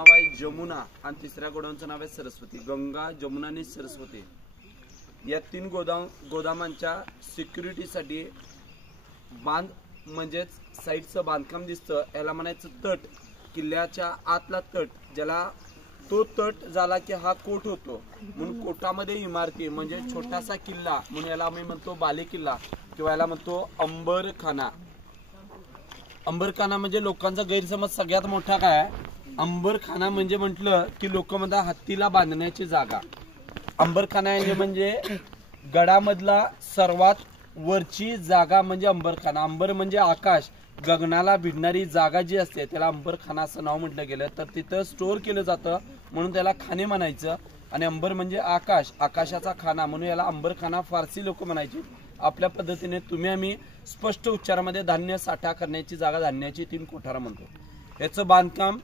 नाव आहे जमुना आणि तिसऱ्या गोडाऊनचं नाव आहे सरस्वती। गंगा, जमुना आणि सरस्वती या तीन गोदामांच्या सिक्युरिटीसाठी बांध म्हणजेच साईडचं बांधकाम दिसतं, याला म्हणायचं तट। किल्ल्याच्या आतला तट, ज्याला तो तट झाला की हा कोट होतो, म्हणून कोटामध्ये इमारती म्हणजे छोटासा किल्ला म्हणून याला आम्ही म्हणतो बाले किल्ला किंवा याला म्हणतो अंबरखाना। अंबरखाना म्हणजे लोकांचा गैरसमज सगळ्यात मोठा काय आहे, अंबरखाना म्हणजे म्हटलं की लोक म्हणतात हत्तीला बांधण्याची जागा। अंबरखाना म्हणजे गडामधला सर्वात वरची जागा म्हणजे अंबरखाना। अंबर म्हणजे आकाश, गगनाला भिडणारी जागा जी असते त्याला अंबरखाना असं नाव म्हटलं गेलं। तर तिथं स्टोअर केलं जातं म्हणून त्याला खाणे म्हणायचं। आणि अंबर म्हणजे आकाश, आकाशाचा खाना म्हणून याला अंबरखाना फारसी लोक म्हणायची। आपल्या पद्धतीने तुम्ही आम्ही स्पष्ट उच्चारामध्ये धान्य साठा करण्याची जागा धान्याची तीन कोठारा म्हणतो। याचं बांधकाम